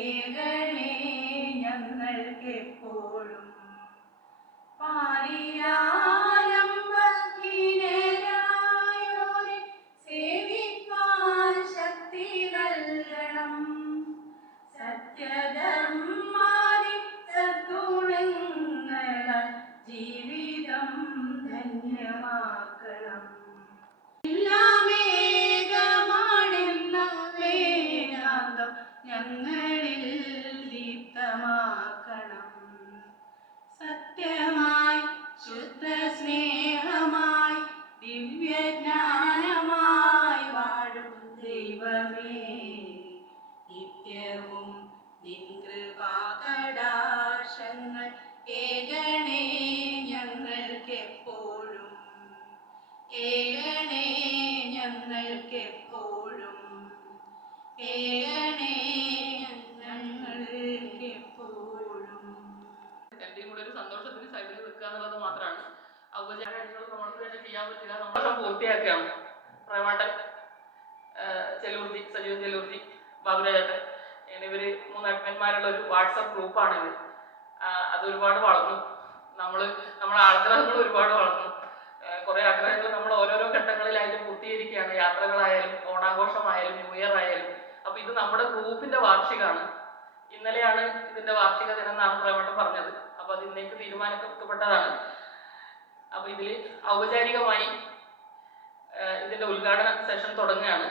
ഏകണേ ഞങ്ങൾക്കെപ്പോഴും പാരിയാലംബഹീനരായോരെ സേവിപ്പാൻ ശക്തി നൽകണം. സത്യധർമാദി സദ്ഗുണങ്ങളാൽ ജീവിതം ധന്യമാക്കണം. എല്ലാമേകമാണെന്ന വേദാന്തം ഞങ്ങളിൽ ദീപ്തമാക്കണം. സത്യമായി ശുദ്ധ സ്നേഹമായി ദിവ്യജ്ഞാനമായി വാഴും ദൈവമേ, നിത്യവും നിൻ കൃപാകടാക്ഷങ്ങൾ ഏകണേ ഞങ്ങൾക്കെപ്പോഴും. ഏകണേ ഞങ്ങൾക്കെപ്പോഴും. ഏകണേ ഞങ്ങൾക്കെപ്പോഴും. എന്റെയും കൂടെ ഒരു സന്തോഷത്തിന് സൈഡിൽ നിൽക്കുക എന്നുള്ളത് മാത്രമാണ്. ഔപചാരികമായിട്ടുള്ള നമ്മൾക്ക് തന്നെ ചെയ്യാൻ പറ്റില്ല. സന്തോഷം പൂർത്തിയാക്കുകയാണ്. പ്രേമാട്ടൻ, ചെല്ലൂർജി, സജീവൻ ചെല്ലൂർജി, ബാബുരാജേട്ടൻ, ഇവര് 3 അഡ്മിന്മാരുള്ള ഒരു വാട്സപ്പ് ഗ്രൂപ്പാണിത്. അത് ഒരുപാട് വളർന്നു. നമ്മളെ ആഗ്രഹങ്ങൾ ഒരുപാട് വളർന്നു. കുറെ ആഗ്രഹങ്ങൾ നമ്മൾ ഓരോരോ ഘട്ടങ്ങളിലായിട്ട് പൂർത്തീകരിക്കുകയാണ്. യാത്രകളായാലും ഓണാഘോഷമായാലും ന്യൂ ഇയർ ആയാലും. അപ്പൊ ഇത് നമ്മുടെ ഗ്രൂപ്പിന്റെ വാർഷികമാണ്. ഇന്നലെയാണ് ഇതിന്റെ വാർഷിക ദിനം എന്നാണ് പ്രേമട്ടൻ പറഞ്ഞത്. അപ്പൊ അത് ഇന്നേക്ക് തീരുമാനിക്കപ്പെട്ടതാണ്. അപ്പൊ ഇതില് ഔപചാരികമായി ഇതിന്റെ ഉദ്ഘാടന സെഷൻ തുടങ്ങുകയാണ്.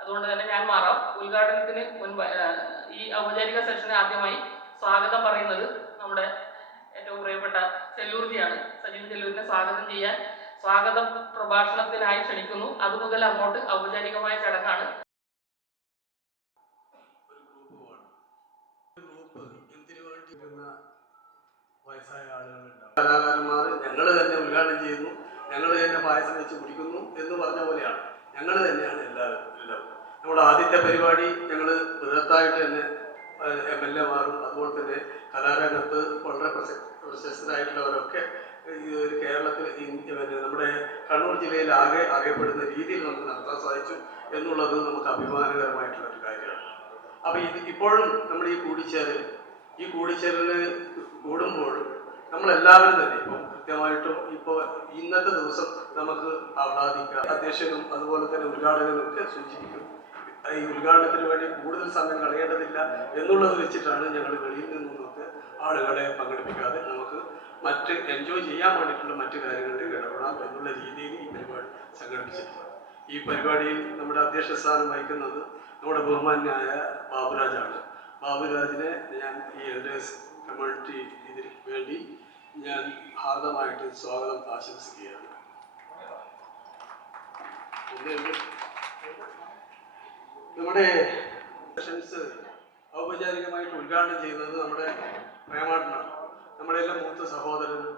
അതുകൊണ്ട് തന്നെ ഞാൻ മാറാം. ഉദ്ഘാടനത്തിന് മുൻപ് ഈ ഔപചാരിക സെഷന് ആദ്യമായി സ്വാഗതം പറയുന്നത് നമ്മുടെ ഏറ്റവും പ്രിയപ്പെട്ട ചെല്ലൂർജിയാണ്. സജീവൻ ചെല്ലൂരിനെ സ്വാഗതം ചെയ്യാൻ സ്വാഗത പ്രഭാഷണത്തിനായി ക്ഷണിക്കുന്നു. അതുമുതൽ അങ്ങോട്ട് ഔപചാരികമായ ചടങ്ങാണ്. വയസ്സായ ആളുകളുണ്ടാവും, കലാകാരന്മാർ ഞങ്ങൾ തന്നെ ഉദ്ഘാടനം ചെയ്യുന്നു, ഞങ്ങൾ തന്നെ പായസം വെച്ച് കുടിക്കുന്നു എന്ന് പറഞ്ഞ പോലെയാണ്. ഞങ്ങൾ തന്നെയാണ് എല്ലാവരും. നമ്മുടെ ആദ്യത്തെ പരിപാടി ഞങ്ങൾ ബൃഹത്തായിട്ട് തന്നെ MLA-മാരും അതുപോലെ തന്നെ കലാരംഗത്ത് വളരെ പ്രശസ്തരായിട്ടുള്ളവരൊക്കെ ഈ ഒരു കേരളത്തിൽ നമ്മുടെ കണ്ണൂർ ജില്ലയിൽ ആകെ അറിയപ്പെടുന്ന രീതിയിൽ നമുക്ക് നടത്താൻ സാധിച്ചു എന്നുള്ളത് നമുക്ക് അഭിമാനകരമായിട്ടുള്ള ഒരു കാര്യമാണ്. അപ്പോൾ ഇപ്പോഴും നമ്മൾ ഈ കൂടിച്ചേരൽ കൂടുമ്പോൾ നമ്മളെല്ലാവരും തന്നെ ഇപ്പം കൃത്യമായിട്ടും ഇപ്പോൾ ഇന്നത്തെ ദിവസം നമുക്ക് ആഹ്ലാദിക്കാം. അധ്യക്ഷനും അതുപോലെ തന്നെ ഉദ്ഘാടകനും ഒക്കെ സൂചിപ്പിക്കും. ഈ ഉദ്ഘാടനത്തിന് വേണ്ടി കൂടുതൽ സമയം കളയേണ്ടതില്ല എന്നുള്ളത് വെച്ചിട്ടാണ് ഞങ്ങൾ വെളിയിൽ നിന്നൊക്കെ ആളുകളെ പങ്കെടുപ്പിക്കാതെ നമുക്ക് മറ്റ് എൻജോയ് ചെയ്യാൻ വേണ്ടിയിട്ടുള്ള മറ്റു കാര്യങ്ങളിൽ ഇടപെടാം എന്നുള്ള രീതിയിൽ ഈ പരിപാടി സംഘടിപ്പിച്ചിട്ടുണ്ട്. ഈ പരിപാടിയിൽ നമ്മുടെ അധ്യക്ഷ സ്ഥാനം വഹിക്കുന്നത് നമ്മുടെ ബഹുമാന്യായ ബാബുരാജാണ്. ബാബുരാജിനെ ഞാൻ ഈ എൽഡേഴ്സ് കമ്മ്യൂണിറ്റി ഇതിന് വേണ്ടി ഞാൻ ഹാർദമായിട്ട് സ്വാഗതം ആശംസിക്കുകയാണ്. നമ്മുടെ സെഷൻസ് ഔപചാരികമായിട്ട് ഉദ്ഘാടനം ചെയ്യുന്നത് നമ്മുടെ പ്രേമാട്ടനാണ്, നമ്മുടെ എല്ലാം മൂത്ത സഹോദരനും.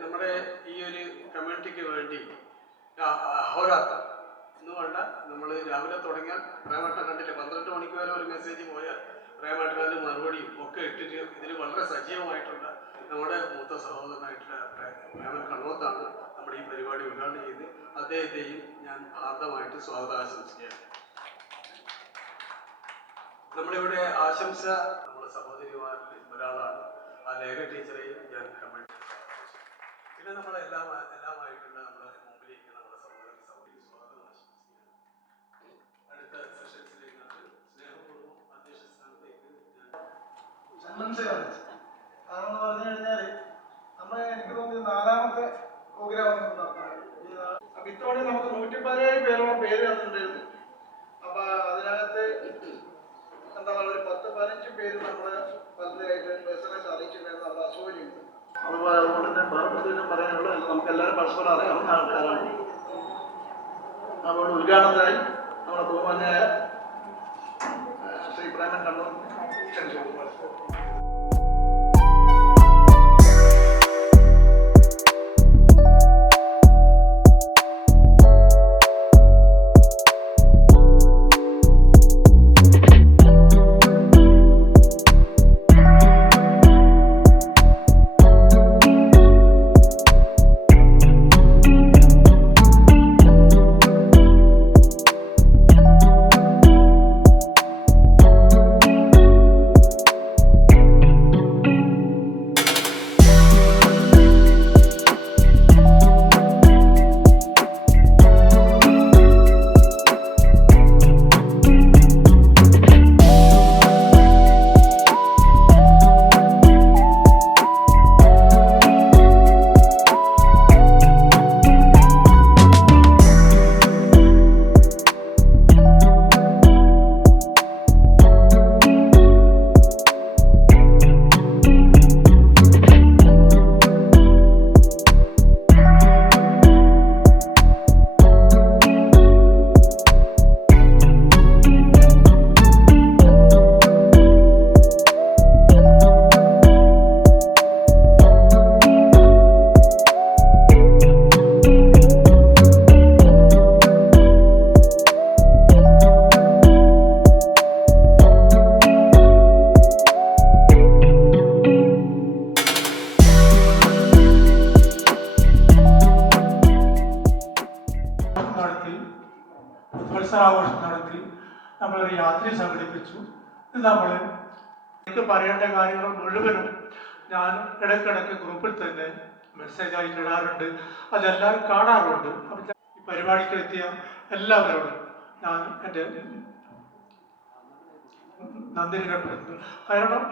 നമ്മുടെ ഈ ഒരു കമ്മ്യൂണിറ്റിക്ക് വേണ്ടി അഹോരാത്രം എന്ന് വേണ്ട, നമ്മൾ രാവിലെ തുടങ്ങിയാൽ പ്രേമാട്ടൻ കണ്ടില്ലേ 12 മണിക്ക് വരെ ഒരു മെസ്സേജ് പോയാൽ പ്രേമാട്ടനാലും മറുപടിയും ഒക്കെ ഇട്ടിട്ട് ഇതിൽ വളരെ സജീവമായിട്ടുള്ള നമ്മുടെ മൂത്ത സഹോദരനായിട്ടുള്ള പ്രേമൻ കണ്ണോത്താണ് നമ്മുടെ ഈ പരിപാടി ഉദ്ഘാടനം ചെയ്ത്. അദ്ദേഹത്തെയും ഞാൻ ഹാർദമായിട്ട് സ്വാഗതം ആശംസിക്കുകയാണ്. നമ്മളിവിടെ ആശംസ നമ്മുടെ സഹോദരിമാരിൽ ഒരാളാണ്. ആ ലേഖ ടീച്ചറെയും ഞാൻ കമന്റ്. പിന്നെ എല്ലാമായിട്ടുള്ള നമ്മുടെ മുമ്പിലേക്ക് നമ്മുടെ സഹോദരി സ്വാഗതം ആശംസിക്കുകയാണ്. അടുത്ത സെഷൻസിലേക്ക് സ്നേഹപൂർവ്വം അധ്യക്ഷ സ്ഥാനത്തേക്ക് കാരണം പറഞ്ഞു കഴിഞ്ഞാൽ എനിക്ക് തോന്നി 4ാമത്തെ പ്രോഗ്രാം നടത്താം. അപ്പൊ ഇത്തവണ നമുക്ക് 117 പേരോളം പേര് വന്നിട്ടുണ്ടായിരുന്നു. അപ്പൊ അതിനകത്ത് എന്താ പറയുക, ഒരു 10-15 പേര് നമ്മള് പലരായിട്ട് പേഴ്സണലായിട്ട് അറിയിച്ചിട്ടുണ്ടായിരുന്നു. നമ്മുടെ അസൗകര്യമുണ്ട്. അതുപോലെ അതുകൊണ്ട് തന്നെ വേറെ പ്രത്യേകം പറയാനുള്ളൂ, നമുക്ക് എല്ലാവരും പരസ്പരം അറിയാവുന്ന ആൾക്കാരാണ്. അതുകൊണ്ട് ഉദ്ഘാടനത്തിനായി നമ്മുടെ ബഹുമാന്യായ ശ്രീ പ്രേമൻ കണ്ണൂർ ക്ഷണിച്ചു. വത്സരാഘോഷം നടത്തി നമ്മളൊരു യാത്ര സംഘടിപ്പിച്ചു. ഇത് നമ്മൾ എനിക്ക് പറയേണ്ട കാര്യങ്ങൾ മുഴുവനും ഞാൻ ഇടയ്ക്കിടയ്ക്ക് ഗ്രൂപ്പിൽ തന്നെ മെസ്സേജായിട്ട് ഇടാറുണ്ട്, അതെല്ലാവരും കാണാറുണ്ട്. അപ്പം ഈ പരിപാടിക്ക് എത്തിയ എല്ലാവരോടും ഞാൻ എൻ്റെ നന്ദി രേഖപ്പെടുത്തുന്നു. കാരണം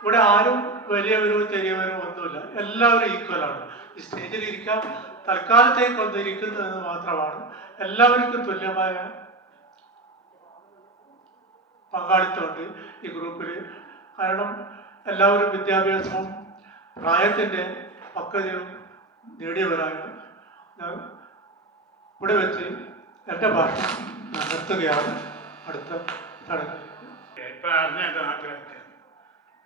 ഇവിടെ ആരും വലിയവരോ ചെറിയവരോ ഒന്നുമില്ല, എല്ലാവരും ഈക്വലാണ്. ഈ സ്റ്റേജിൽ ഇരിക്കാൻ തൽക്കാലത്തേക്ക് ഒന്നിരിക്കുന്നു എന്ന് മാത്രമാണ്. എല്ലാവർക്കും തുല്യമായ പങ്കാളിത്തമുണ്ട് ഈ ഗ്രൂപ്പിൽ. കാരണം എല്ലാവരും വിദ്യാഭ്യാസവും പ്രായത്തിൻ്റെ പക്വതയും നേടിയവരാണ്. ഞാൻ ഇവിടെ വെച്ച് എൻ്റെ ഭാഷ നിർത്തുകയാണ്. അടുത്ത ചടങ്ങ് ഇപ്പം അറിഞ്ഞ എൻ്റെ നാട്ടുകാർക്ക്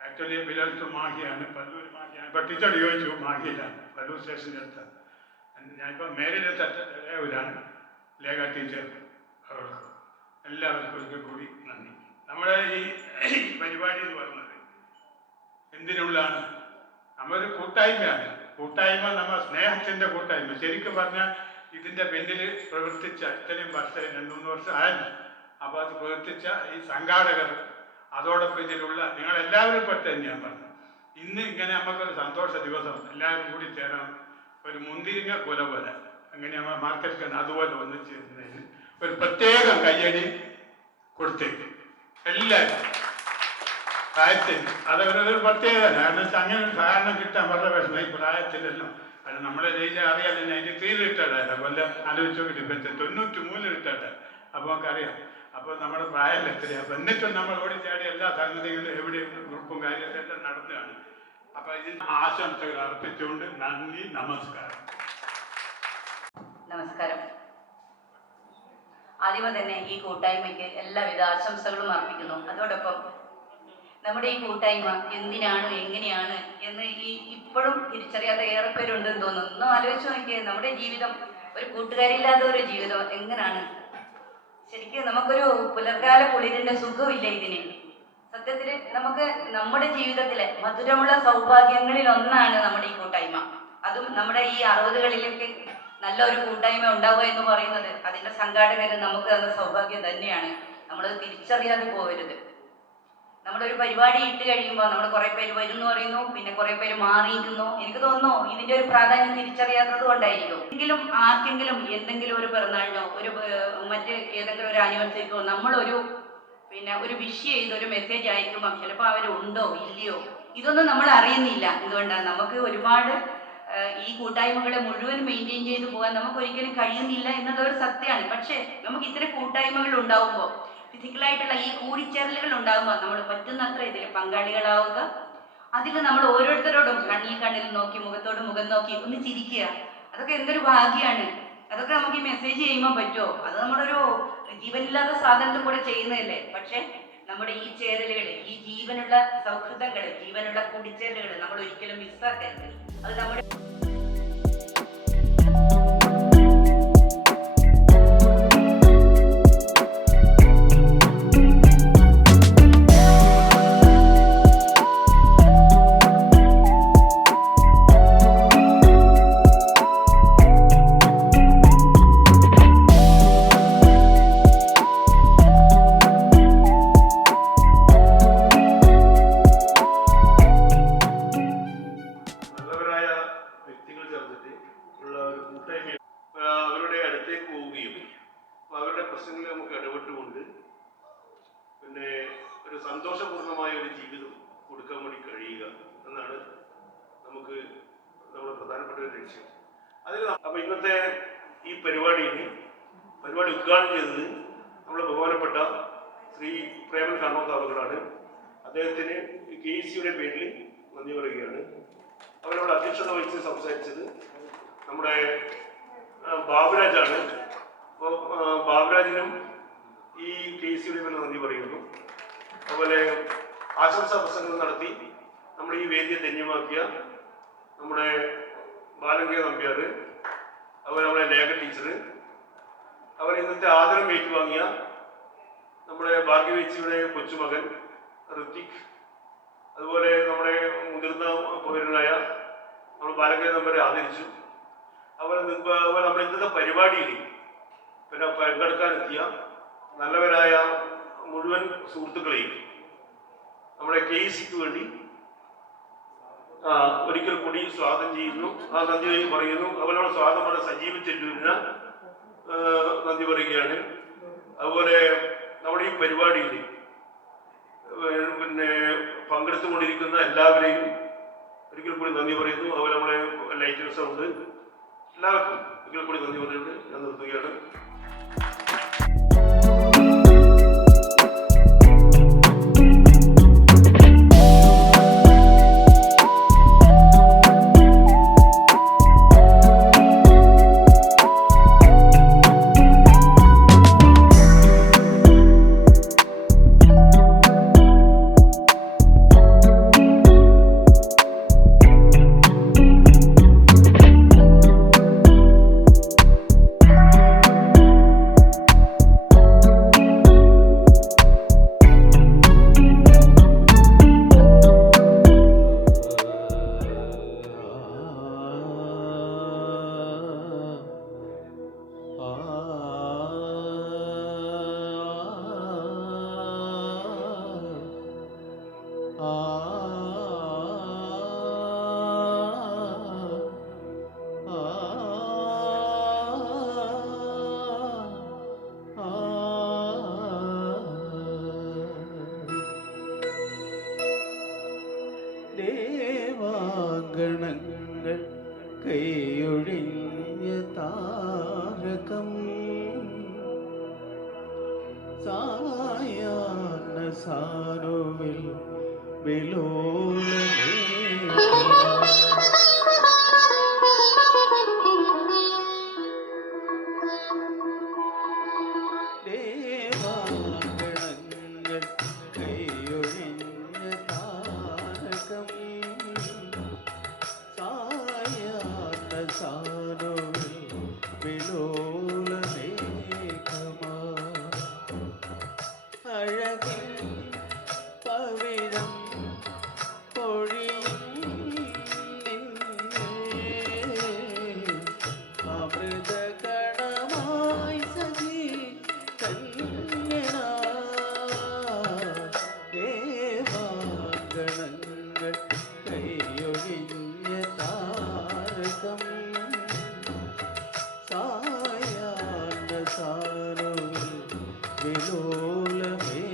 ആക്ച്വലി ബിലോങ് മാഹിയാണ്, പല്ലൂർ മാഹിയാണ്. ഇപ്പം ടീച്ചർ ചോദിച്ചു മാഹിയിലാണ്, പല്ലൂർ സ്റ്റേഷൻ്റെ അടുത്ത്. ഞാനിപ്പോൾ മേരിയുടെ തട്ടൂരാണ് ലേഖ ടീച്ചർ. അവർക്ക് എല്ലാവർക്കും ഒരിക്കൽ കൂടി നന്ദി. നമ്മുടെ ഈ പരിപാടി എന്ന് പറയുന്നത് എന്തിനുള്ളതാണ്? നമ്മളൊരു കൂട്ടായ്മയാണ്. കൂട്ടായ്മ നമ്മൾ സ്നേഹത്തിൻ്റെ കൂട്ടായ്മ. ശരിക്കും പറഞ്ഞാൽ ഇതിൻ്റെ പിന്നിൽ പ്രവർത്തിച്ച ഇത്രയും വർഷം 2-3 വർഷം ആയിരുന്നു. അപ്പോൾ അത് പ്രവർത്തിച്ച ഈ സംഘാടകർ, അതോടൊപ്പം ഇതിലുള്ള നിങ്ങളെല്ലാവരും പെട്ട് തന്നെയാണ് പറഞ്ഞത്. ഇന്ന് ഇങ്ങനെ നമുക്കൊരു സന്തോഷ ദിവസം എല്ലാവരും കൂടി ചേരാൻ ഒരു മുന്തിരിങ്ങ കുല പോലെ അങ്ങനെ നമ്മൾ മാർക്കറ്റിൽ അതുപോലെ ഒന്നിച്ചിരുന്നതിന് ഒരു പ്രത്യേകം കയ്യടി കൊടുത്തേക്ക് എല്ലാവരും പ്രായത്തിന്. അതൊരു പ്രത്യേകത. കാരണം വെച്ചാൽ അങ്ങനെ ഒരു സഹകരണം കിട്ടാൻ വളരെ വിഷമം ഈ പ്രായത്തിലെല്ലാം. അത് നമ്മളെ ജയിച്ചാൽ അറിയാം. 93 റിട്ടയർഡായില്ല, കൊല്ലം ആലോചിച്ച് നോക്കിയിട്ട് ഇപ്പം 93 റിട്ടയർഡായി. അപ്പോൾ നമുക്കറിയാം. അപ്പോൾ നമ്മുടെ പ്രായം എത്രയാണ്. അപ്പം എന്നിട്ടും നമ്മൾ ഓടിച്ചാടി എല്ലാ സംഗതികളും എവിടെയും ഗ്രൂപ്പും കാര്യങ്ങളും എല്ലാം നടന്നതാണ്. അപ്പം ഇതിന് ആശംസകൾ അർപ്പിച്ചുകൊണ്ട് നന്ദി, നമസ്കാരം. നമസ്കാരം. ആദ്യമേ തന്നെ ഈ കൂട്ടായ്മയ്ക്ക് എല്ലാവിധ ആശംസകളും അർപ്പിക്കുന്നു. അതോടൊപ്പം നമ്മുടെ ഈ കൂട്ടായ്മ എന്തിനാണ്, എങ്ങനെയാണ് എന്ന് ഇപ്പോഴും തിരിച്ചറിയാത്ത ഏറെ പേരുണ്ടെന്ന് തോന്നുന്നു. ഒന്നും ആലോചിച്ച് നോക്കിയേ, നമ്മുടെ ജീവിതം ഒരു കൂട്ടുകാരില്ലാത്ത ഒരു ജീവിതം എങ്ങനെയാണ്? ശരിക്കും നമുക്കൊരു പുലർകാല കുളിരിന്റെ സുഖമില്ല ഇതിന്. സത്യത്തിൽ നമുക്ക് നമ്മുടെ ജീവിതത്തിലെ മധുരമുള്ള സൗഭാഗ്യങ്ങളിൽ ഒന്നാണ് നമ്മുടെ ഈ കൂട്ടായ്മ. അതും നമ്മുടെ ഈ 60കളിലൊക്കെ നല്ലൊരു കൂട്ടായ്മ ഉണ്ടാവുക എന്ന് പറയുന്നത് അതിന്റെ സംഘാടകര് നമുക്ക് തന്ന സൗഭാഗ്യം തന്നെയാണ്. നമ്മൾ തിരിച്ചറിയാതെ പോകരുത്. നമ്മളൊരു പരിപാടി ഇട്ട് കഴിയുമ്പോൾ നമ്മൾ കുറെ പേര് വരും എന്ന് പറയുന്നു, പിന്നെ കുറെ പേര് മാറിയിരിക്കുന്നു. എനിക്ക് തോന്നുന്നു ഇതിന്റെ ഒരു പ്രാധാന്യം തിരിച്ചറിയാത്തത് കൊണ്ടായിരിക്കും. എങ്കിലും ആർക്കെങ്കിലും എന്തെങ്കിലും ഒരു പിറന്നാളിനോ ഒരു മറ്റ് ഏതെങ്കിലും ഒരു ആനിവേഴ്സറിക്കോ നമ്മളൊരു ഒരു വിഷ് ചെയ്ത് ഒരു മെസ്സേജ് അയക്കുമ്പോൾ ചിലപ്പോൾ അവരുണ്ടോ ഇല്ലയോ ഇതൊന്നും നമ്മൾ അറിയുന്നില്ല. എന്തുകൊണ്ടാണ്? നമുക്ക് ഒരുപാട് ഈ കൂട്ടായ്മകളെ മുഴുവൻ മെയിൻറ്റെയിൻ ചെയ്തു പോകാൻ നമുക്ക് ഒരിക്കലും കഴിയുന്നില്ല എന്നുള്ള ഒരു സത്യമാണ്. പക്ഷേ നമുക്ക് ഇത്തരം കൂട്ടായ്മകൾ ഉണ്ടാവുമ്പോൾ, ഫിസിക്കലായിട്ടുള്ള ഈ കൂടിച്ചേരലുകൾ ഉണ്ടാകുമ്പോൾ നമ്മൾ പറ്റുന്നത്ര ഇതിൽ പങ്കാളികളാവുക. അതിൽ നമ്മൾ ഓരോരുത്തരോടും കണ്ണിൽ നോക്കി, മുഖത്തോട് മുഖം നോക്കി ഒന്ന് ചിരിക്കുക. അതൊക്കെ എന്തൊരു ഭാഗ്യമാണ്. അതൊക്കെ നമുക്ക് ഈ മെസ്സേജ് ചെയ്യുമ്പോൾ പറ്റുമോ? അത് നമ്മുടെ ഒരു ജീവനില്ലാത്ത സാധനത്തിൽ കൂടെ ചെയ്യുന്നതല്ലേ. പക്ഷെ നമ്മുടെ ഈ ചേരലുകൾ, ഈ ജീവനുള്ള സൗഹൃദങ്ങൾ, ജീവനുള്ള കൂടിച്ചേരലുകൾ നമ്മൾ ഒരിക്കലും മിസ്സാക്കരുത്. അത് നമ്മുടെ അവരുടെ അടുത്തേക്ക് പോവുകയും അവരുടെ പ്രശ്നങ്ങളിൽ നമുക്ക് ഇടപെട്ടുകൊണ്ട് പിന്നെ ഒരു സന്തോഷപൂർണമായ ഒരു ജീവിതം കൊടുക്കാൻ വേണ്ടി കഴിയുക എന്നാണ് നമുക്ക് നമ്മുടെ പ്രധാനപ്പെട്ട ഒരു ലക്ഷ്യം. അതിൽ അപ്പോൾ ഇന്നത്തെ ഈ പരിപാടി ഉദ്ഘാടനം ചെയ്തത് നമ്മുടെ ബഹുമാനപ്പെട്ട ശ്രീ പ്രേമൻ കണ്ണോത്ത് അവர்களാണ്. അദ്ദേഹത്തിന് KECയുടെ പേരിൽ നന്ദി പറയുകയാണ്. അവരോട് അധ്യക്ഷത വഹിച്ച് സംസാരിച്ചത് നമ്മുടെ ബാബുരാജാണ്. അപ്പോൾ ബാബുരാജിനും ഈ KECയുടെ പേരിൽ നന്ദി പറയുന്നു. അതുപോലെ ആശംസാ പ്രസംഗം നടത്തി നമ്മുടെ ഈ വേദിയെ ധന്യമാക്കിയ നമ്മുടെ ബാലങ്കേ നമ്പ്യാർ, അതുപോലെ നമ്മുടെ ലേഖ ടീച്ചർ, അവർ ഇന്നത്തെ ആദരം ഏറ്റുവാങ്ങിയ നമ്മുടെ ഭാഗ്യവേച്ചിയുടെ കൊച്ചുമകൻ ഋത്തിക്, അതുപോലെ നമ്മുടെ മുതിർന്ന പൗരനായ നമ്മൾ ബാലങ്കേ നമ്പ്യാരെ ആദരിച്ചു. അതുപോലെ നമ്മുടെ ഇന്നത്തെ പരിപാടിയിൽ പിന്നെ പങ്കെടുക്കാനെത്തിയ നല്ലവരായ മുഴുവൻ സുഹൃത്തുക്കളെയും നമ്മുടെ KECക്ക് വേണ്ടി ഒരിക്കൽ കൂടി സ്വാഗതം ചെയ്യുന്നു. ആ നന്ദി പറയുന്നു. അതുപോലെ സ്വാഗതം പറഞ്ഞ സജീവൻ ചെല്ലൂരിന് നന്ദി പറയുകയാണ്. അതുപോലെ നമ്മുടെ ഈ പരിപാടിയിൽ പങ്കെടുത്തുകൊണ്ടിരിക്കുന്ന എല്ലാവരെയും ഒരിക്കൽ കൂടി നന്ദി പറയുന്നു. അതുപോലെ നമ്മളെ ലൈറ്റേഴ്സ് ഉണ്ട്, എല്ലാവർക്കും ഒരിക്കൽ കൂടി നന്ദി പറയുന്നത് ഞാൻ നിർത്തുകയാണ്. ദേവാങ്കണങ്ങൾ കൈയൊഴിഞ്ഞ താരകം സായാഹ്ന സാനുവിൽ വിലോലമേ ദേവാങ്കണങ്ങൾ കൈയൊഴിഞ്ഞ താരകം സായാഹ്ന സാനുവിൽ വിലോലമേഘമാ അഴകിൽ പവിഴം പൊഴിയും അമൃതകണമായി സഖി കന്യണ ദേവാങ്കണങ്ങൾ കൈയൊഴിഞ്ഞ താരകം സായാഹ്ന സാനുവിൽ വിലോലമേഘമാ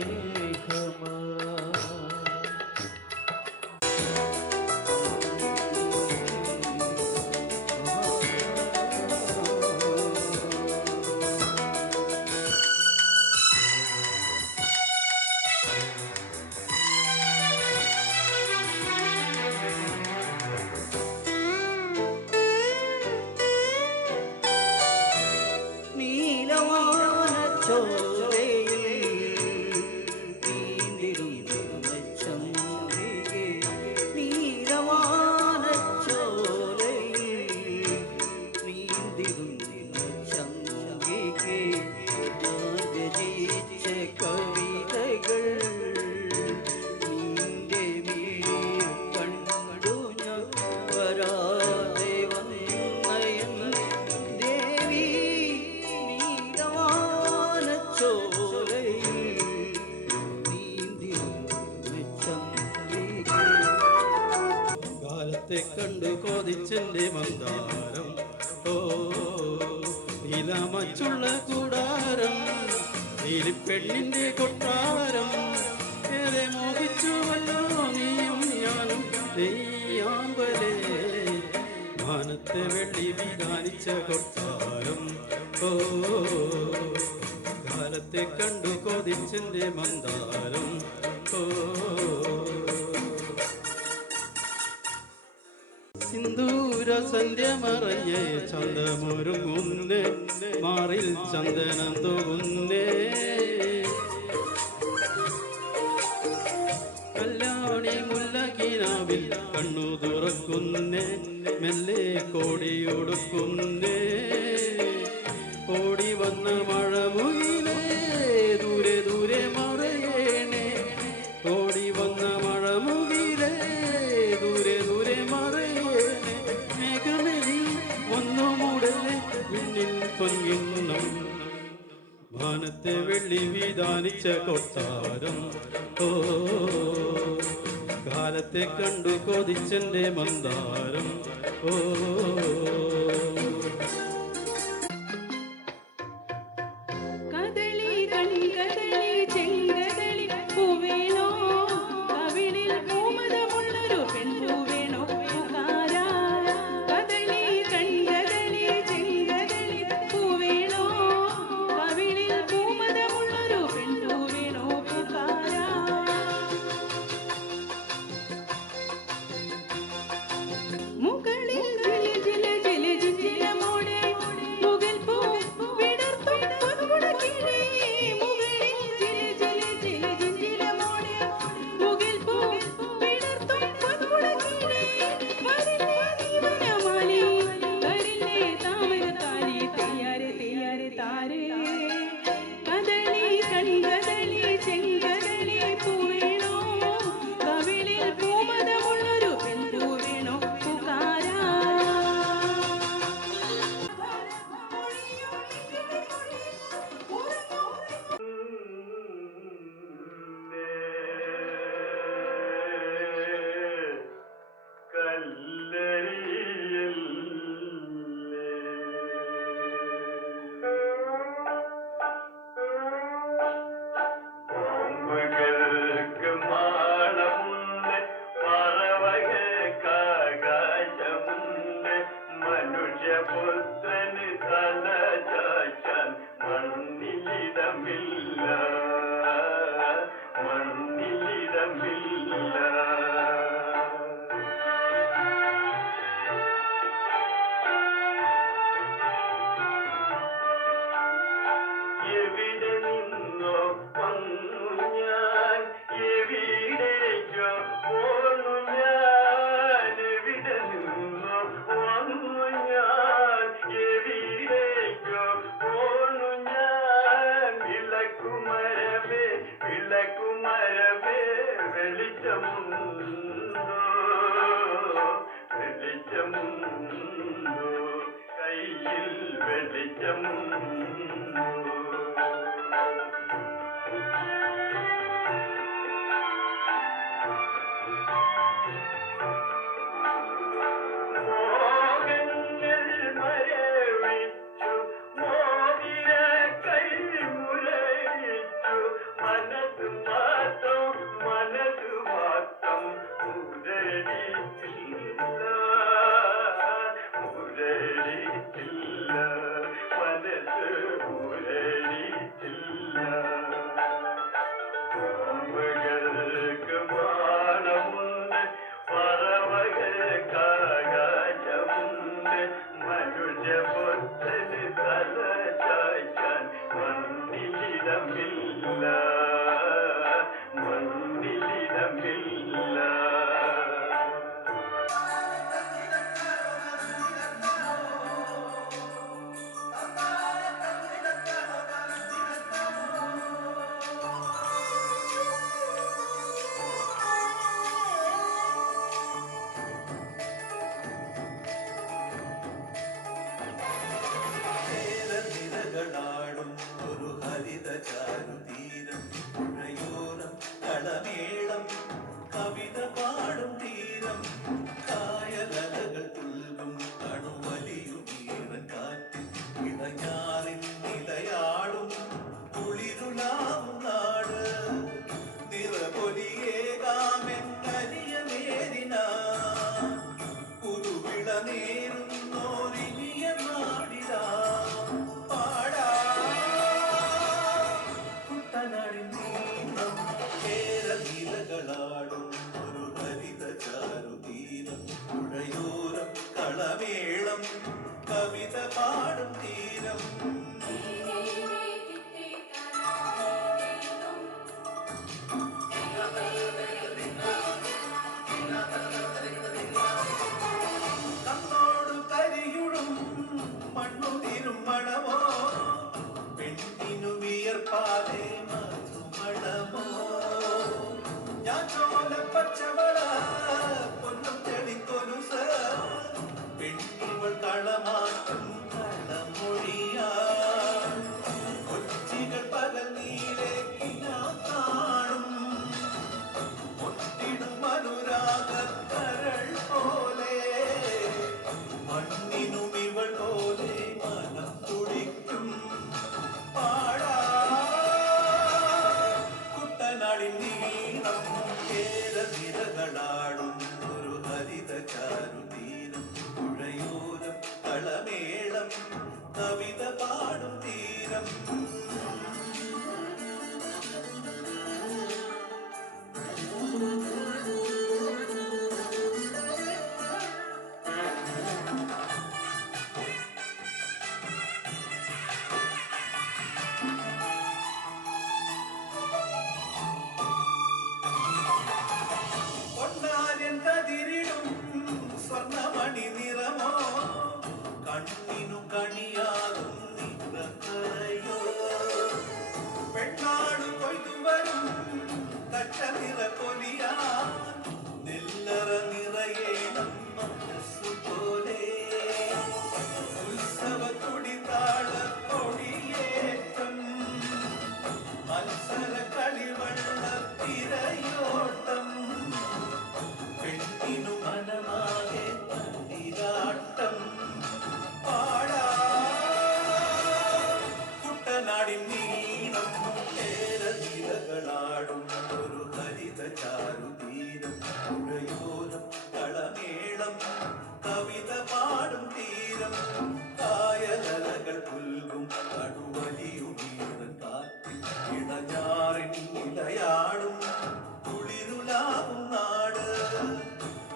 കണ്ടു കൊതിച്ചെന്റെ മന്ദാരം ഓ നീലമച്ചുള്ള കൂടാരം നീലിപ്പെണ്ണിന്റെ കൊട്ടാരം ഏറെ മോഹിച്ചുവല്ലോ നീയും ഞാനും നെയ്യാമ്പലേ മാനത്തെ വെള്ളി വിധാനിച്ച കൊട്ടാരം ഓ കാലത്തെ കണ്ടു കൊതിച്ചെന്റെ മന്ദാരം ഓ സിന്ദൂര സന്ധ്യ മറഞ്ഞേ ചന്തമൊരുങ്ങുന്നേ മാറിൽ ചന്ദനം തോന്നുന്നേ കല്യാണി മുല്ലക്കിനാവിൽ കണ്ണു തുറക്കുന്നേ മെല്ലെ കോടിയൊടുക്കുന്നേ ഓടി വന്ന മഴമുയിലേ ദൂരെ ദൂരെ മറയേണേ ഓടി വന്ന മഴമുകിലേ ദൂരെ ദൂരെ മറയേണേ മേഘമെലി ഒന്നു മൂടല്ലേ വിണ്ണിൽ പൊൻകിണ്ണം മാനത്തെ വെള്ളി വിധാനിച്ച കൊട്ടാരം ഓ കാലത്തെ കണ്ടു കൊതിച്ചെന്റെ മന്ദാരം ഓ കദളി കൺകദളി ചെങ്കദളി പൂവേണോ കവിളിൽ പൂമതമുള്ളൊരു പെൺപൂവേണോ പൂക്കാരാ കദളി കൺകദളി ചെങ്കദളി പൂവേണോ കവിളിൽ പൂമതമുള്ളൊരു പെൺപൂവേണോ പൂക്കാരാ മുകളിൽ ജില ജില ജില ജിലമോടെ മുകിൽ പൂ വിടർത്തും പൊൻകുടക്കിഴി മുകളിൽ ജില ജില ജില ജിലമോടെ മുകിൽ പൂ വിടർത്തും പൊൻകുടക്കിഴി വരില്ലേ ദീപനമാലി വരില്ലേ താമരത്താലി തെയ്യാരെ തെയ്യാരെ താരേ കദളി കൺകദളി ചെങ്കദളി പൂവേണോ കവിളിൽ പൂമതമുള്ളൊരു പെൺപൂവേണോ പൂക്കാരാ മനുഷ്യപുത്രന് തല ചാച്ചാൻ മണ്ണിലിടമില്ല മണ്ണിലിടമില്ല എവിടെ നിന്നോ വന്നു ഞാൻ എവിടേക്കോ പോന്നു ഞാൻ എവിടെ നിന്നോ വന്നു ഞാൻ എവിടേക്കോ പോന്നു ഞാൻ വിളക്കുമരവേ വിളക്കുമരവേ വെളിച്ചമുണ്ടോ വെളിച്ചമുണ്ടോ കയ്യിൽ വെളിച്ചമുണ്ടോ മോഹങ്ങൾ മരവിച്ചു മോതിര കൈ മുരളിച്ചു മനസ്സ് മാത്രം മുരളിച്ചില്ല മുരളിച്ചില്ല മനസ്സ് മുരളിച്ചില്ല പാമ്പുകൾക്ക് മാനമുണ്ട് പറവകൾക്ക് ആകാശമുണ്ട് മനുഷ്യപുത്രന് തല ചായ്ക്കാൻ മണ്ണിലിടമില്ല മണ്ണിലിടമില്ല നിരകളാടും ഒരു ഹരിത ചാരുതീരം പുഴയോരം കളമേളം കവിത പാടും തീരം കായലകൾ തുൽകും കണുവലിയുമീറൻ കാറ്റിൽ ഇടഞ്ഞാറിൽ നിലയാടും കുളിരുലാവും നാട് നിറപൊലിയേകാമെന്നരിയ നേരിന കുരുവിള നേരുന്നോരിനിയ നാടിനാ ാടും ഒരു ഹരിത ചാരുതീരം പുഴയോരം കളമേളം കവിത പാടും തീരം കണ്ണോട് കരിയുടും മണ്ണു തിരുമണമോ പെണ്ണിനു വിയർപ്പാതെ മധുമണമോ ഞാൻ ചോല പച്ചവള പൊന്നും തെളിക്കൊരുസ പെണ്ണിവൾ കളമാറ്റും കളമൊഴിയാ കൊച്ചി കവിത പാടും തീരം പൊന്നാര്യൻ കതിരിടും സ്വർണ്ണമണി നിറമോ കണ്ണിനു കണിയാകും നിറയോ പെണ്ണാടു കൊയ്തു വരും കച്ച നിറ പൊലിയാ നെല്ലറ നിറയേണം മനസ്സു പോലെ ഉത്സവ കൊടിതാള കൊടിയേറ്റം മത്സര കളിവള്ള തിരയോട്ടം പെണ്ണിനു മനമാകെ നീരാട്ടം പാടാ കുട്ടനാടിൻ നീണം കേരളീലകളാടും ഒരു ഹരിത ചാരുതീരം പുഴയോരം കളമേളം കവിത പാടും തീരം കായലകൾ പുൽകും കടുവലിയുമീറൻ കാറ്റിൽ ഇടഞ്ഞാറിൻ ഇലയാടും കുളിരുലാകും നാട്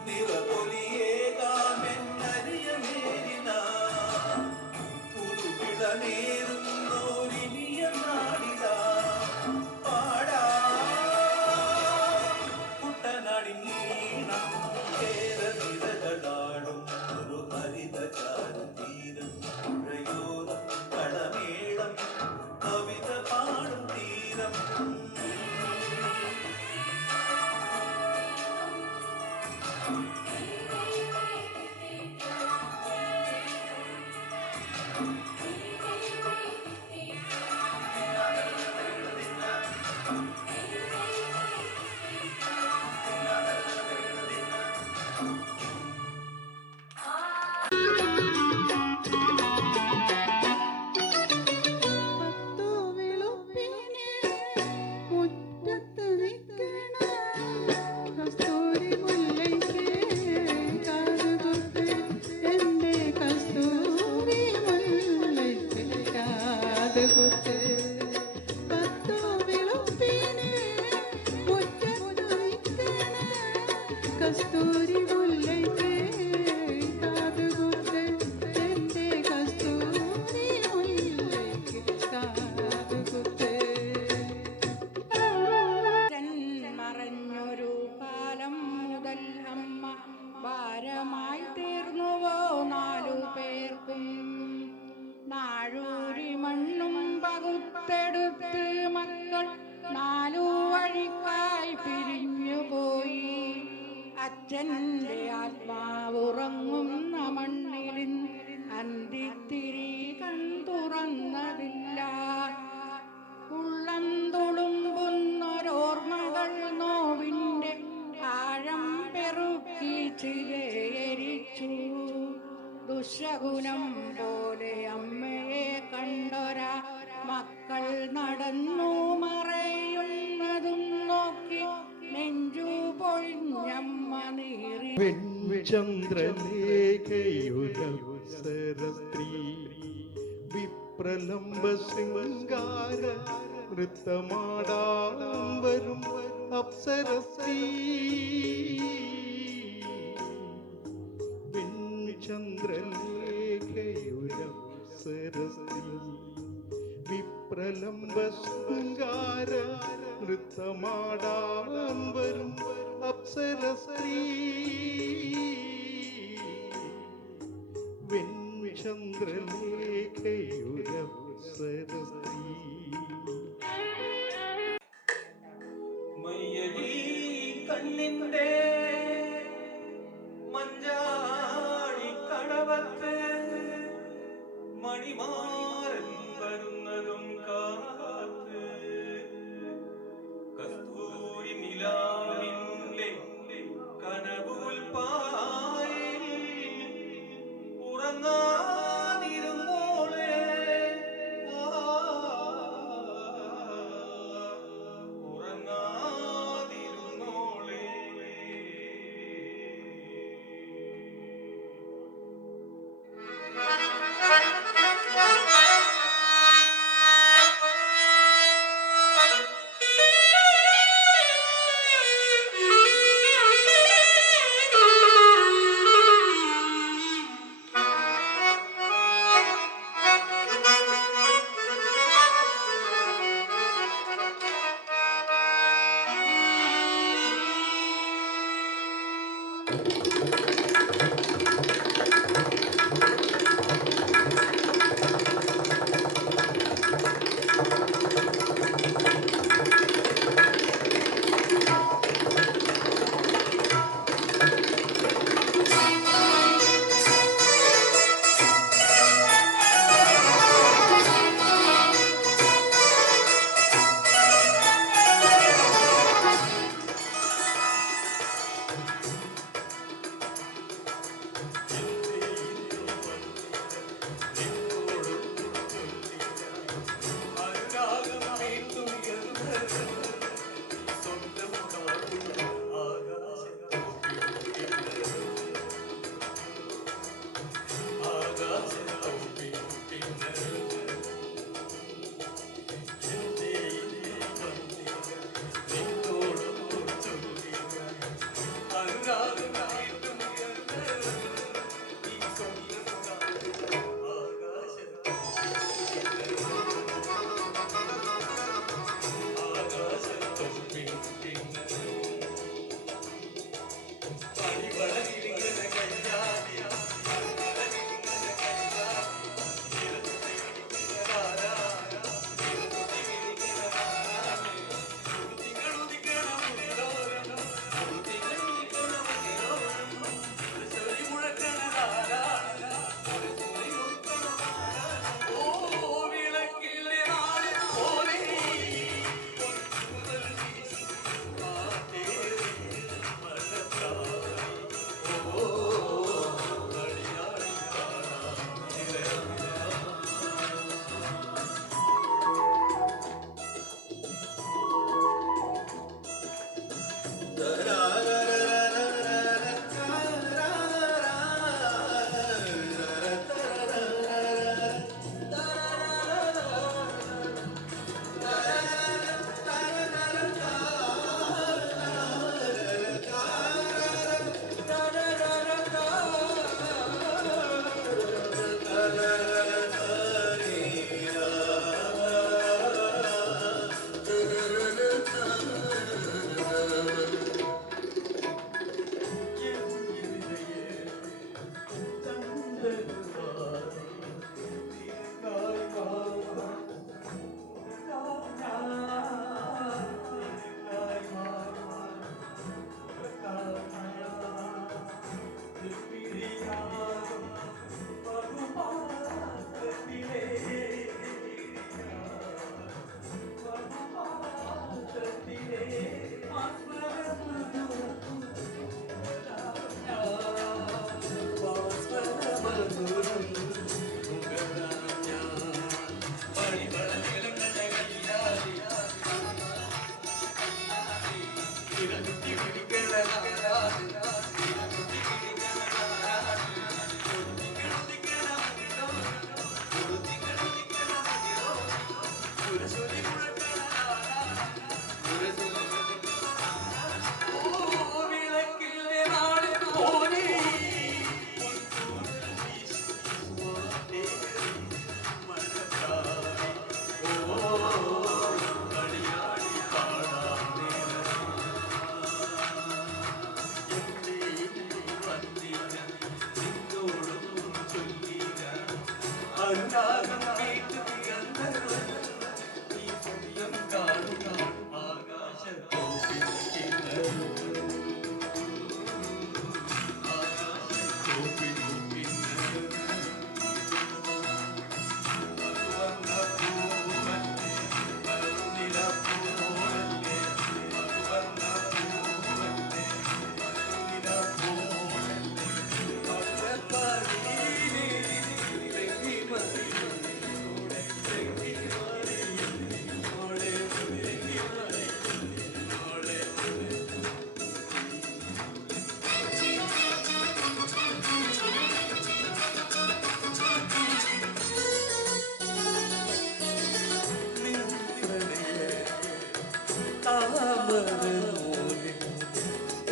നിറപൊലിയേകാമെന്നരിയ മേരിന പുതുവിളനേറുന്നോരിനിയ നാടിതാ പാടാ കുട്ടനാടിൻ ഈണം കേരളീലകളാടും ഒരു ഹരിത ചാരുതീരം പുഴയോരം കളമേളം കവിത പാടും തീരം പത്തു വെളുപ്പിന് മുറ്റത്ത് നിൽക്കണ കസ്തൂരി മുല്ലയ്ക്ക് കാതുകുത്ത് എൻ്റെ കസ്തൂരി മുല്ലയ്ക്ക് കാതുകുത്ത് പത്തു വെളുപ്പിന് മുറ്റത്ത് നിൽക്കണ കസ്തൂരി മുല്ലയ്ക്ക് കാതുകുത്ത് എൻ്റെ കസ്തൂരി മുല്ലയ്ക്ക് കാതുകുത്ത് മറഞ്ഞൊരു കാലം മുതൽ അമ്മ ഭാരമായി തീർന്നുവോ നാലു പേർക്കും നാഴൂരി മണ്ണും പകുത്തെടുത്ത് മക്കൾ നാലു വഴിക്കായി പിരിഞ്ഞുപോയി അച്ഛൻ്റെ ആത്മാവുറങ്ങുന്ന മണ്ണിലിൻ അന്തിത്തിരി കൺതുറന്നതില്ല ഉള്ളം തുളുമ്പുന്നൊരോർമ്മകൾ നോവിൻ്റെ ആഴം പെറുക്കി ചിരേരിച്ചു ദുശകുനം പോലെ അമ്മയെ കണ്ടൊരാ മക്കൾ നടന്നു മറയുന്നതും നോക്കി നെഞ്ചു പൊഴിഞ്ഞമ്മ നീറി ചന്ദ്രലേഖയുരവസരസ്ത്രീ വിപ്രലംബ ശൃംഗാര നൃത്തമാടാൻ വരും അപ്സരസ്ത്രീ ചന്ദ്രലേഖയുരവസരസ്ത്രീ വിപ്രലംബ ശൃംഗാര നൃത്തമാടാൻ വരും അപ്സരസ്ത്രീ ചന്ദ്രലേഖയുരവസരസ്ത്രീ മയ്യഴി കണ്ണിന്റെ മഞ്ചാടി കടവത്ത് മണിമാരൻ വരുന്നതും കാത്ത് കസ്തൂരി നിലാവിന്റെ കനവുൽ പായി ഉറങ്ങാനിരുന്നോളെ ഉറങ്ങാതിരുന്നോളെ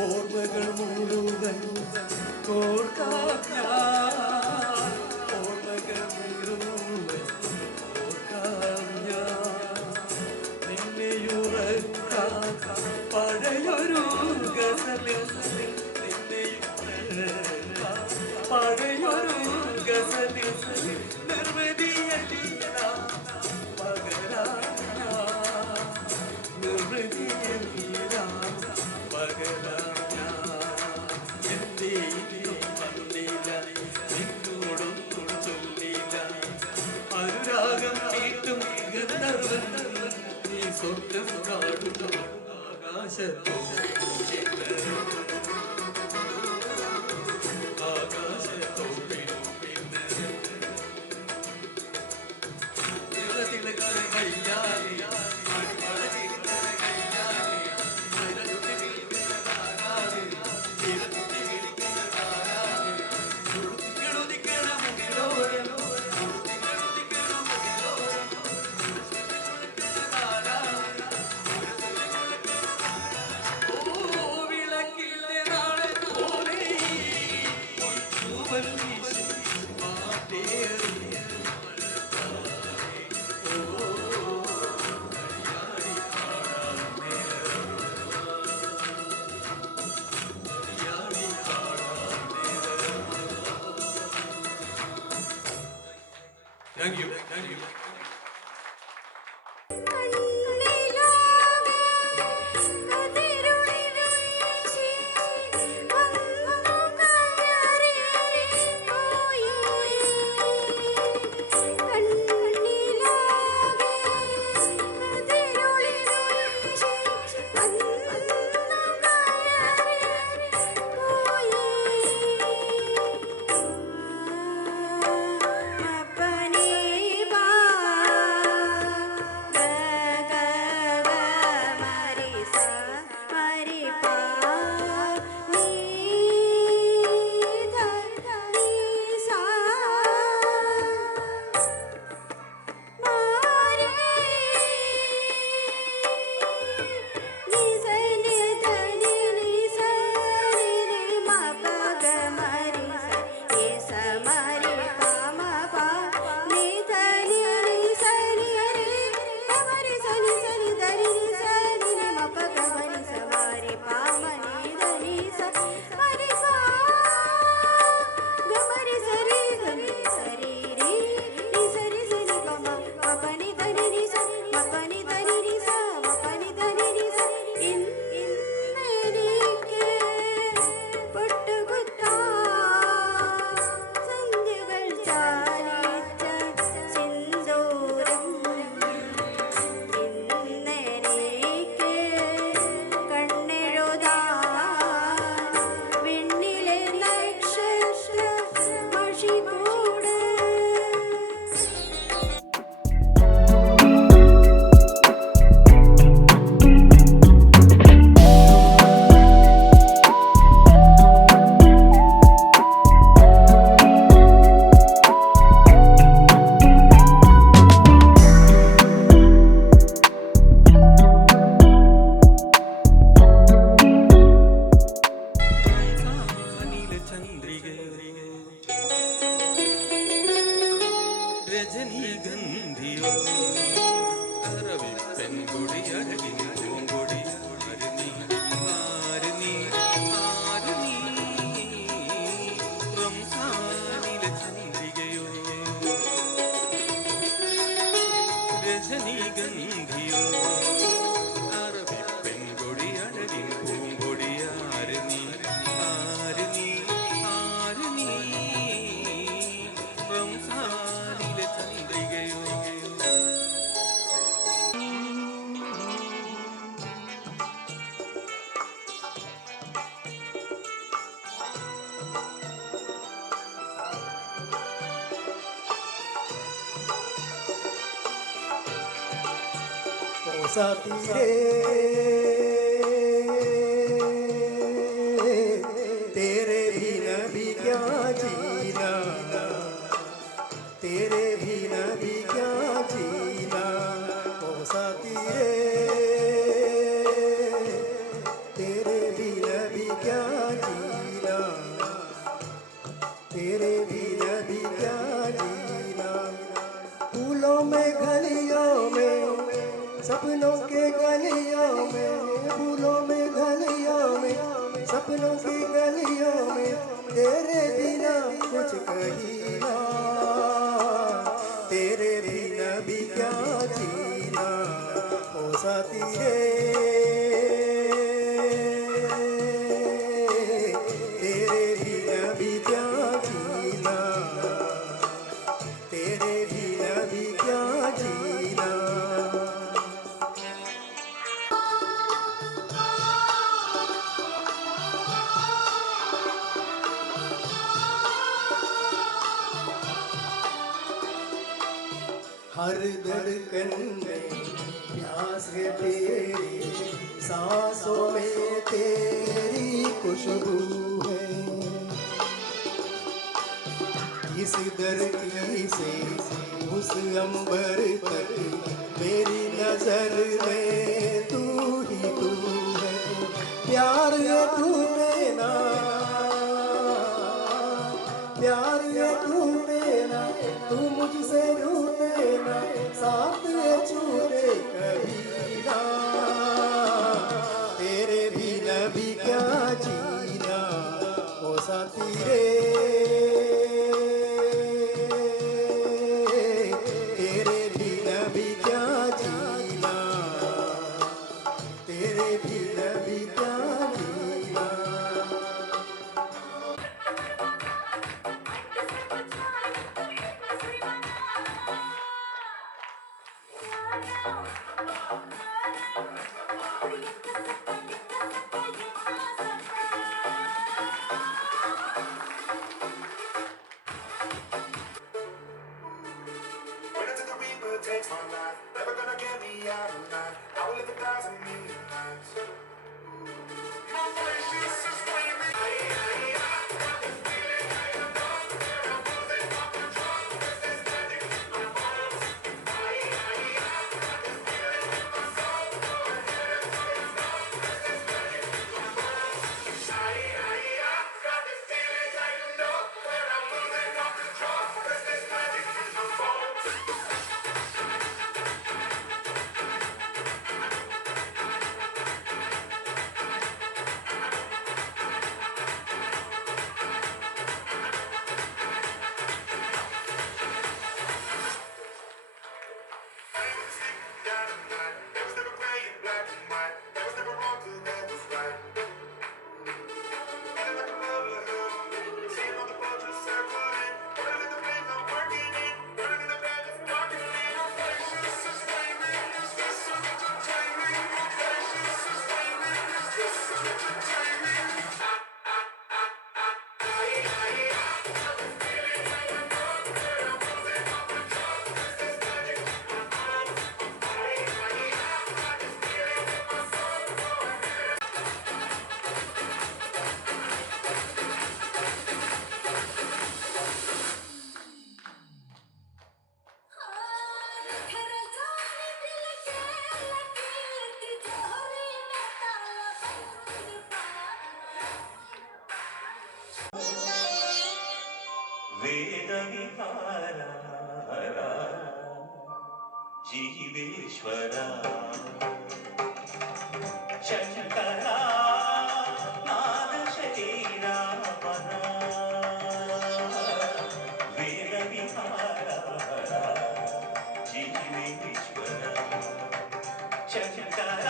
ഓർമ്മകൾ മുഴുവൻ ഓർക്കാം ഞാൻ, ഓർമ്മകൾ മുഴുവൻ ഓർക്കാം ഞാൻ. നിന്നെയുറക്കാം പഴയൊരു ഗസലിൽ, നിന്നെയുറക്കാം പഴയൊരു ഗസലിൽ നിർവൃതിയെല്ലാം പകരാം ഞാൻ, നിർവൃതിയെല്ലാം പകരാം ഞാൻ. എന്തേ ഇനിയും വന്നില്ല, നിന്നോടൊന്നും ചൊല്ലില്ല, അനുരാഗം നീട്ടും ഗന്ധർവൻ നീ സ്വപ്നം കാണുന്നു ആകാശത്തോ ആകാശത്തോ പിന്നെ തിളതിളകള കയ്യാലി Thank you. Thank you. अपने രജനീഗന്ധിയോ അറബി പെൺകൊടി അഴകിൻ പൂങ്കൊടി ആരുനീ ആരുനീ ആരുനീ റംസാനിലെ ചന്ദ്രികയോ രജനീഗന്ധിയോ അറബി പെൺകൊടി അഴകിൻ പൂങ്കൊടി ആരുനീ ആരുനീ ആരുനീ റംസാനിലെ ചന്ദ്രികയോ तेरे बिना भी क्या जीना, तेरे बिना भी क्या जीना ओ साथी रे, तेरे बिना भी क्या जीना, तेरे बिना भी क्या जीना। फूलों में गलियों में सपनों के गलियों में, फूलों में गलियों में सपनों की गलियों में तेरे बिना कुछ कहीं ना, तेरे बिना भी क्या जीना ओ साथी रे, तेरे बिना भी क्या जीना, तेरे बिना भी क्या जीना। हर धड़कन में प्यास है तेरी, सांसों में तेरी खुशबू है, इस धरती से उस अंबर तक मेरी नजर में तू ही तू है। प्यार है तू मेरा, प्यार है तू मेरा, तू मुझसे रूठे ना, साथ छूटे कभी ना, तेरे बिना भी क्या जीना ओ साथी रे, तेरे बिना भी क्या जीना, तेरे बिना भी क्या जीना। Takes my life, never gonna get me out of line. I will live 1,000,000,000 lives. My face is just waving. ജീവേശ്വര Shankara നാദശരീരാ വേദവിഹാര ജീവേശ്വര Shankara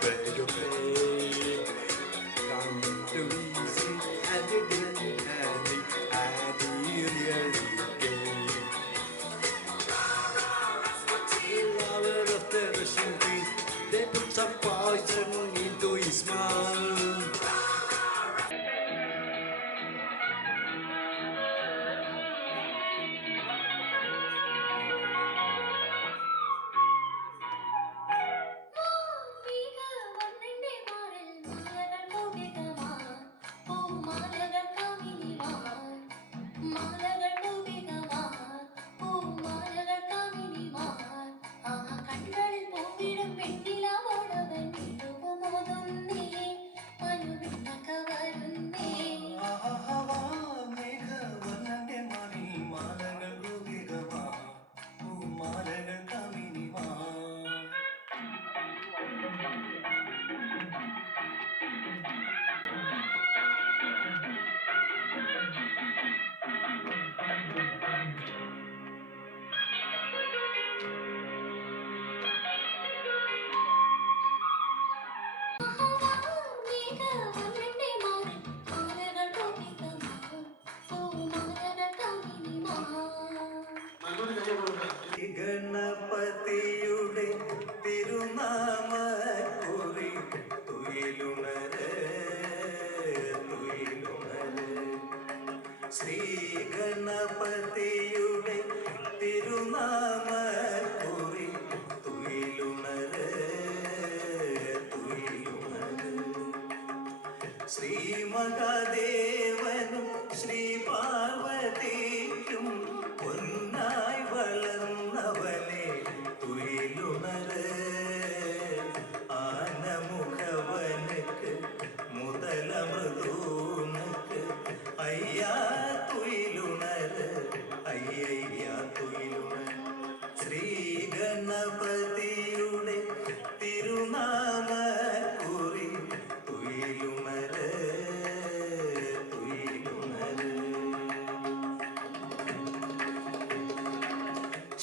pay your pay. Come to easy and it didn't and he really gay. Lover of the Russian queen, they put some poison into his mouth. ഗണപതിയുടെ തിരുനാമക്കുറി തുയിലുണര് തുയിലുണര്. ശ്രീ ഗണപതിയുടെ തിരുനാമക്കുറി തുയിലുണര് തുയിലുണര്. ശ്രീ മഹാദേവനും ശ്രീ പാർവതിക്കും പൊന്നായി വളർന്നവനെ തുയിലുണര്. ആനമുഖവനുക്ക് മുതലമൃദൂനുക്ക് അയ്യാ തുയിലുണര് അയ്യയ്യാ തുയിലുണര്. ശ്രീ ഗണപതിയുടെ തിരുനാമക്കുറി തുയിലുണര് തുയിലുണര്.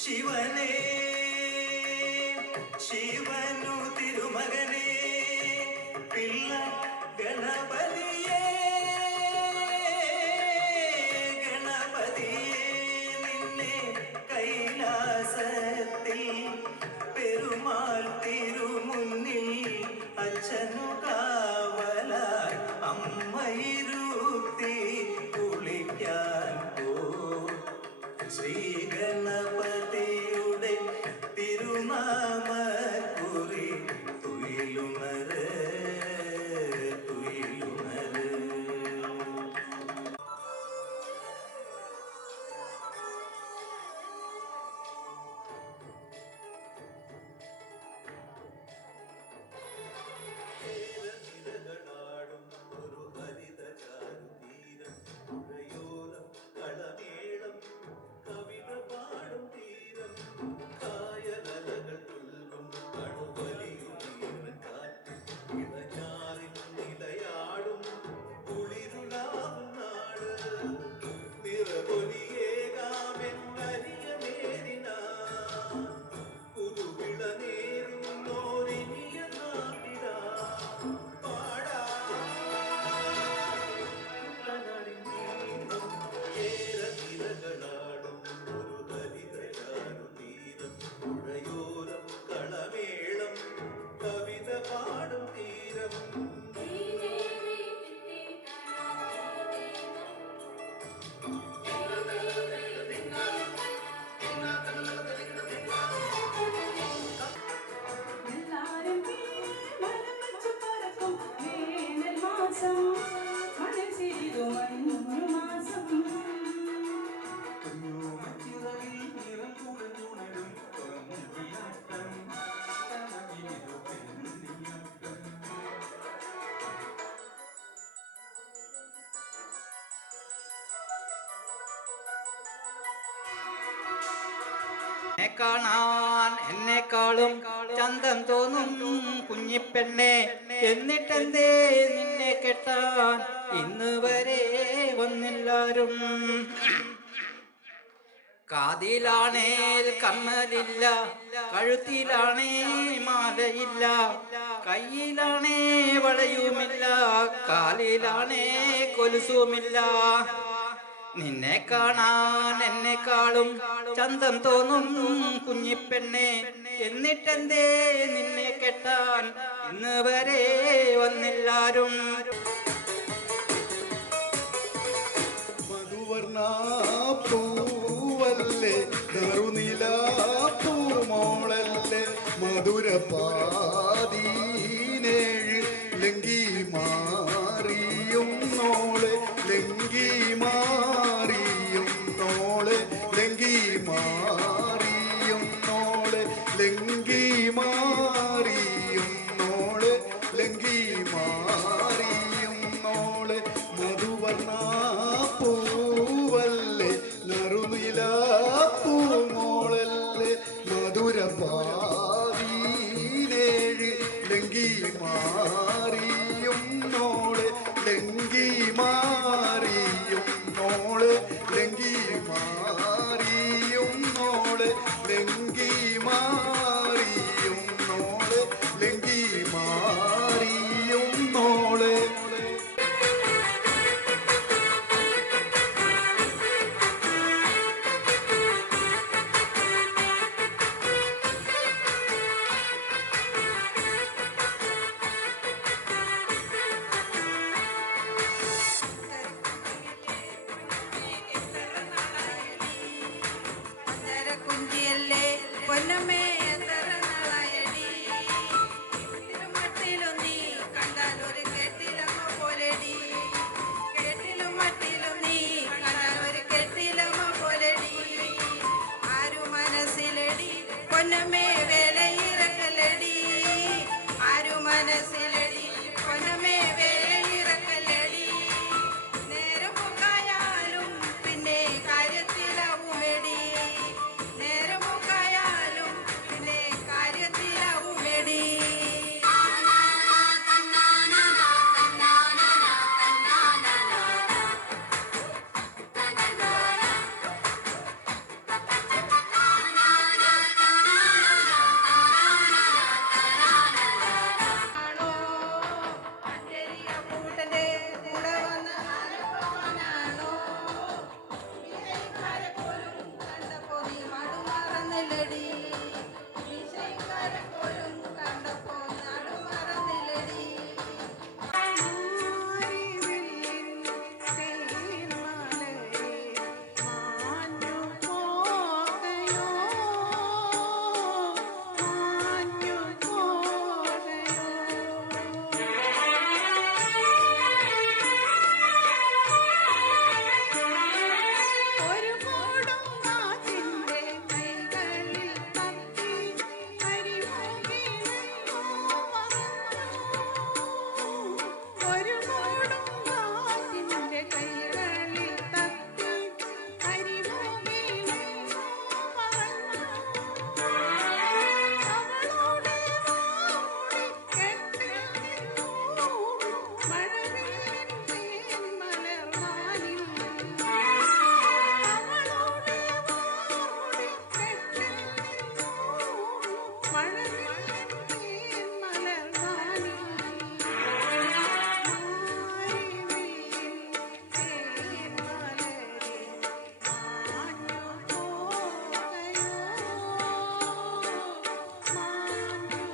ശിവനേ ശിവനു തിരുമകനേ പിള്ള ഗണപതിയേ ഗണപതിയേ നിന്നെ കൈലാസത്തിൽ പെരുമാൾ തിരുമുന്നിൽ അച്ഛനു കാവലായി അമ്മയിരുത്തി കുളിക്കാൻ പോ. ശ്രീ ഗണപതിയുടെ തിരുനാമക്കുറി തുയിലുണര് തുയിലുണര്. ും ഒരു ഹരിത ചാരുതീരം പുഴയോരം കളമേളം കവിത പാടും തീരം കായലകൾ തുൽകും കടുവലിയും കാറ്റ് ഇടഞ്ഞാറിൽ നിലയാടും കുളിരുലാവും നാട് നിറപൊലിയേകാമെന്നരിയ നേരിന പുതുവിള നേരുന്നോരിനിയ നാട്ടിട പാടാ ഏരനിരകളാടും ഒരു ഹരിത ചാരുതീരം പുഴയോരം കളമേളം കവിത പാടും തീരം. കാണാൻ എന്നെക്കാളും ചന്തം തോന്നും കുഞ്ഞിപ്പെണ്ണെ, എന്നിട്ടെന്തേ നിന്നെ കെട്ടാൻ ഇന്ന് വരെ വന്നില്ലാരും. കാതിലാണേൽ കമ്മലില്ല, കഴുത്തിലാണേ മാലയില്ല, കയ്യിലാണേ വളയുമില്ല, കാലിലാണേ കൊലുസുമില്ല. നിന്നെ കാണാൻ എന്നെക്കാളും ചന്തം തോന്നും കുഞ്ഞിപ്പെണ്ണെ, എന്നിട്ടെന്തേ നിന്നെ കെട്ടാൻ ഇന്ന് വരെ വന്നില്ലാരും. പൂവല്ലേ നറുനില പൂമോളല്ലേ മധുരപാതീനേഴ് ലങ്കി മാറിയും നോളെ ലങ്കി മാറിയും നോളെ ലങ്കി മാറിയും നോളെ ലങ്കി മാറിയും നോളെ ലങ്കി മാറിയും നോളെ മധുവർണ്ണ പൂവല്ലേ നറുനില പൂമോളല്ലേ മധുരപാതീനേഴ് ലങ്കി മാറിയും നോളെ ലങ്കി മാറിയും നോളെ ലങ്കി മാറിയും നോളെ ലങ്കി മാറിയും നോളെ ലങ്കി മാറിയും നോളെ. കുഞ്ചിയല്ലേ പൊന്നമ്മേ എത്ര നാളായടി, മട്ടിലും നീ കണ്ടാൽ ഒരു കെട്ടിലമ്മ പോലെടി, കെട്ടിലും മട്ടിലും നീ കണ്ടാൽ ഒരു കെട്ടിലമ്മ പോലെടി. ആരു മനസ്സിലടി പൊന്നമ്മേ വേലയിറക്കലടി, ആരു മനസ്സിലടി പൊന്നമ്മേ വേലയിറക്കലടി. നേരം പോക്കായാലും പിന്നെ കാര്യത്തിലാവുമെടി, നേരം പോക്കായാലും പിന്നെ കാര്യത്തിലാവുമെടി. കൂട്ടന്റെ കൂടെ വന്ന ആനപ്പനാണോ, വിജയിക്കാരെ പോലും കണ്ടപ്പോ നീ നടുമറന്നില്ലടി, വിജയിക്കാരെ പോലും കണ്ടപ്പോ നടുമറന്നില്ലടി. ഒരു കൂടും കാറ്റിന്റെ കൈകളിൽ തപ്പി കരിമുകിലെങ്ങോ മറന്നു, ഒരു കൂടും കാറ്റിന്റെ കൈകളിൽ തപ്പി കരിമുകിലെങ്ങോ മറന്നു. അവളുടെ വാടി കെട്ടിൽ നിന്നു മഴവില്ലിൻ തേൻമലർവാനിൽ, അവളുടെ വാടി കെട്ടിൽ നിന്നു മഴവില്ലിൻ തേൻമലർവാനിൽ. മാരിവില്ലിൻ തേൻമലരെ മാഞ്ഞു പോകയോ, മാഞ്ഞു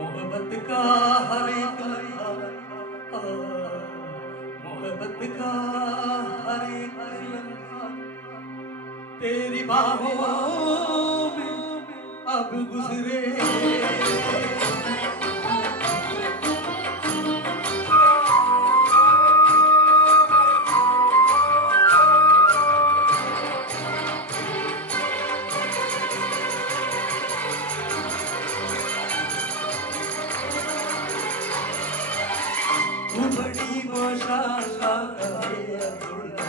मोहब्बत का हर एक लम्हा, मोहब्बत का हर एक लम्हा तेरी बाहों में अब गुजरे। तू बड़ी माशाअल्लाह है अब्दुल्ला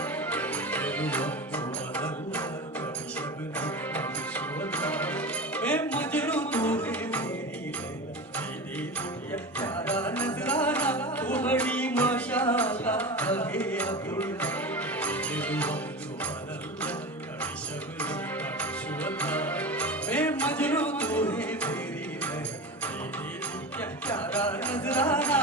मैं मजनू तू है मेरी लैला मेरी दुनिया प्यारा नजराना तू बड़ी माशाअल्लाह है अब्दुल्ला मैं मजनू तू है मेरी लैला मेरी दुनिया प्यारा नजराना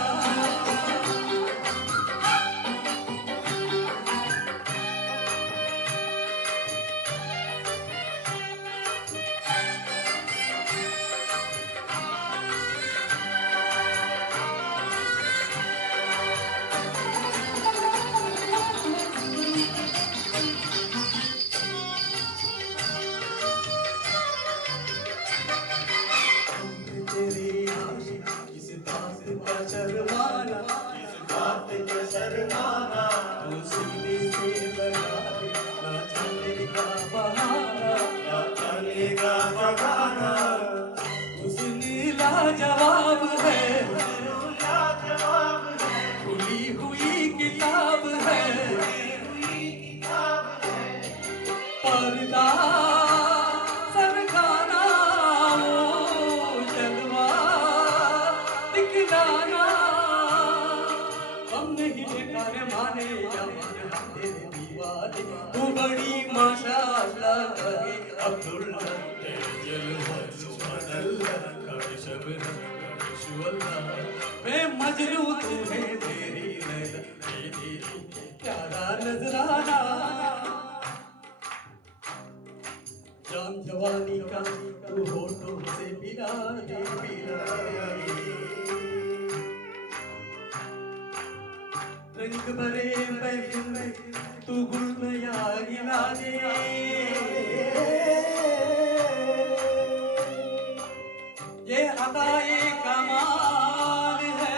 जवाब है खुली हुई किताब है पर्दा सरकाना जलवा दिखलाना हम नहीं बेकार माने या माने हम तेरे दीवाने तू बड़ी माशाअल्लाह है अब्दुल्ला जलवा सुभान अल्लाह मैं मजनू तू है तेरी लैला मेरी प्यारा नजराना जान जवानी का तू होठों से पिला दे रंग भरे महफिल में तू गुल नया गिला दे ये अदाए कमाल है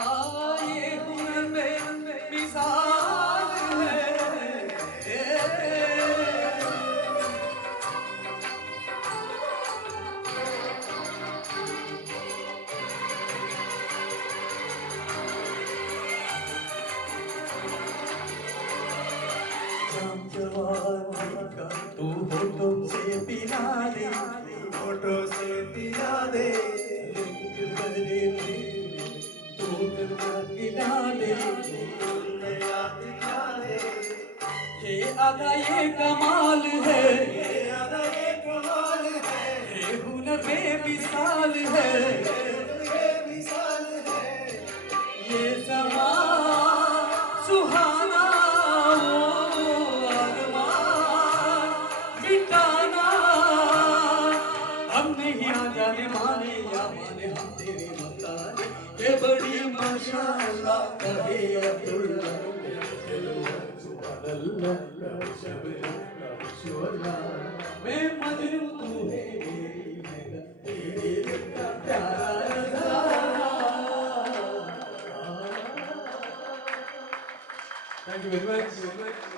आए हुनर में मिसाल है तू होठों से पिला दे होठों से पिला दे तू पिला दे ये अदा ये कमाल है ये हुनर में मिसाल है ये समा सुहाना जाने माने या माने हम तेरे मताने ये बड़ी माशाअल्लाह है अब्दुल्ला सुभान अल्लाह मैं मजनू तू है मेरी लैला तेरे का प्यारा नज़ारा थैंक यू वेरी मच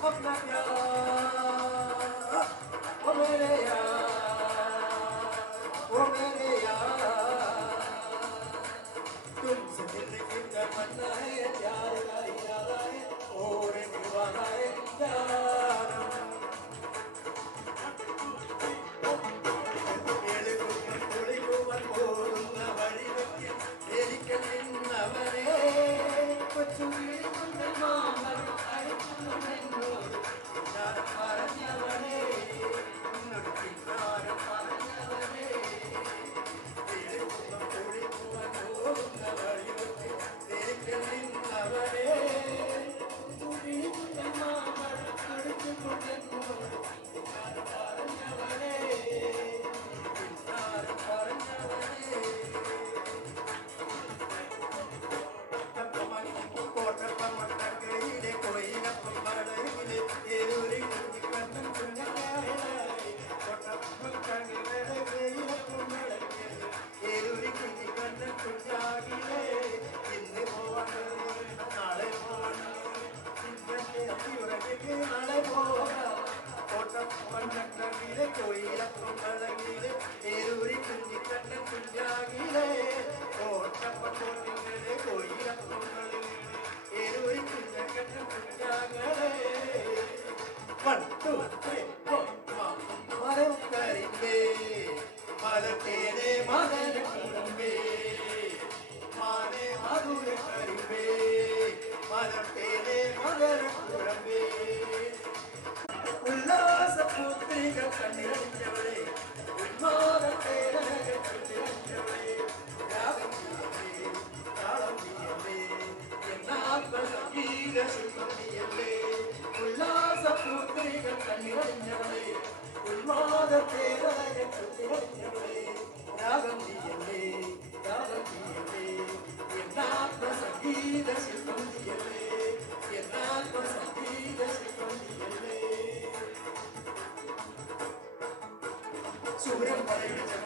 अपना प्यार ओ मेरे यार ओ मेरे यार तुमसे मिलने की तमन्ना है प्यार का इरादा है और दीवाना है प्यार Suram